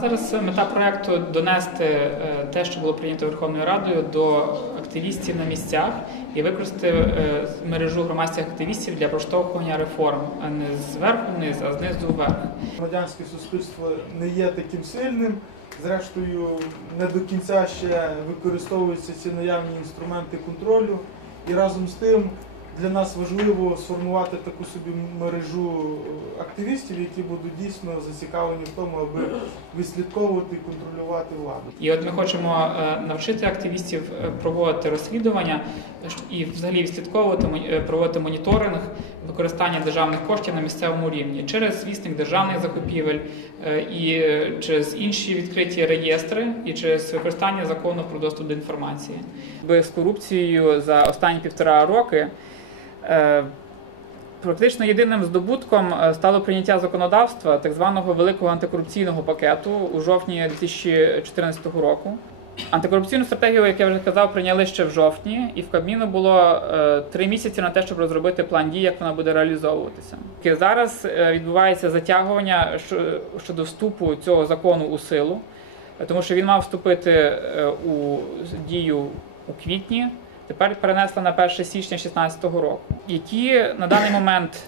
зараз мета проекту донести е, те, що було прийнято Верховною Радою, до активістів на місцях і використати е, мережу громадських активістів для проштовхування реформ, а не зверху вниз, а знизу вверх. Громадянське суспільство не є таким сильним. Зрештою, не до кінця ще використовуються ці наявні інструменти контролю. І разом з тим для нас важливо сформувати таку собі мережу активістів, які будуть дійсно зацікавлені в тому, аби відслідковувати і контролювати владу. І от ми хочемо е, навчити активістів е, проводити розслідування е, і взагалі відслідковувати е, проводити моніторинг використання державних коштів на місцевому рівні через звісник державних закупівель е, і е, через інші відкриті реєстри, і через використання закону про доступ до інформації. З корупцією за останні півтора роки. Е, Практично єдиним здобутком е, стало прийняття законодавства так званого великого антикорупційного пакету у жовтні 2014 року. Антикорупційну стратегію, як я вже казав, прийняли ще в жовтні, і в Кабміну було е, три місяці на те, щоб розробити план дій, як вона буде реалізовуватися. Зараз відбувається затягування щодо вступу цього закону у силу, тому що він мав вступити у дію у квітні. Тепер перенесла на 1 січня 2016 року. Які на даний момент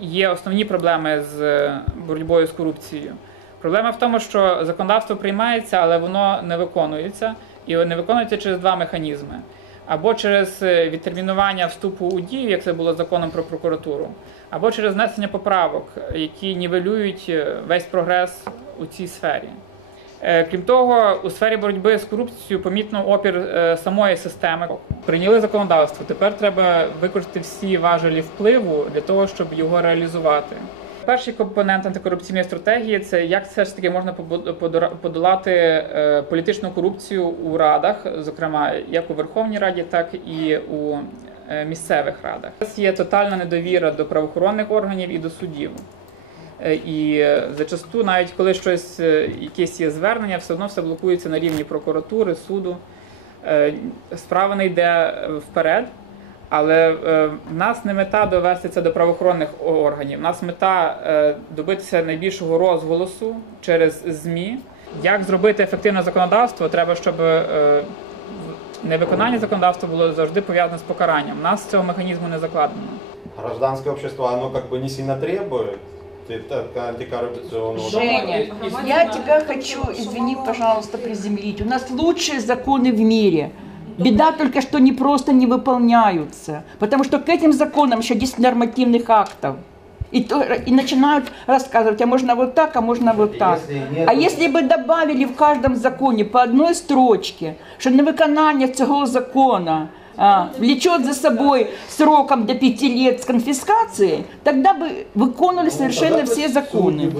є основні проблеми з е, боротьбою з корупцією? Проблема в тому, що законодавство приймається, але воно не виконується, і не виконується через два механізми: або через е, відтермінування вступу у дію, як це було законом про прокуратуру, або через внесення поправок, які нівелюють е, весь прогрес у цій сфері. Е, Крім того, у сфері боротьби з корупцією помітно опір е, самої системи. Прийняли законодавство. Тепер треба використати всі важелі впливу для того, щоб його реалізувати. Перший компонент антикорупційної стратегії це як все ж таки можна подолати е, політичну корупцію у радах, зокрема як у Верховній Раді, так і у місцевих радах. Є тотальна недовіра до правоохоронних органів і до судів. Е, І е, зачасту, навіть коли щось, е, якесь є звернення, все одно все блокується на рівні прокуратури, суду. Справа не йде вперед, але в нас не мета довести це до правоохоронних органів. В нас мета добитися найбільшого розголосу через ЗМІ. Як зробити ефективне законодавство? Треба, щоб невиконання законодавства було завжди пов'язане з покаранням. У нас цього механізму не закладено. Гражданское общество, оно как бы не сильно требует это антикоррупционного. Женя, я тебя хочу, извини, пожалуйста, приземлить. У нас лучшие законы в мире. Беда только, что они просто не выполняются. Потому что к этим законам еще 10 нормативных актов. И, то, и начинают рассказывать, а можно вот так, а можно вот так. Если нет- А если бы добавили в каждом законе по одной строчке, что невыконание цього закона а, влечет за собой сроком до пяти лет с конфискацией, тогда бы выполнили совершенно все законы.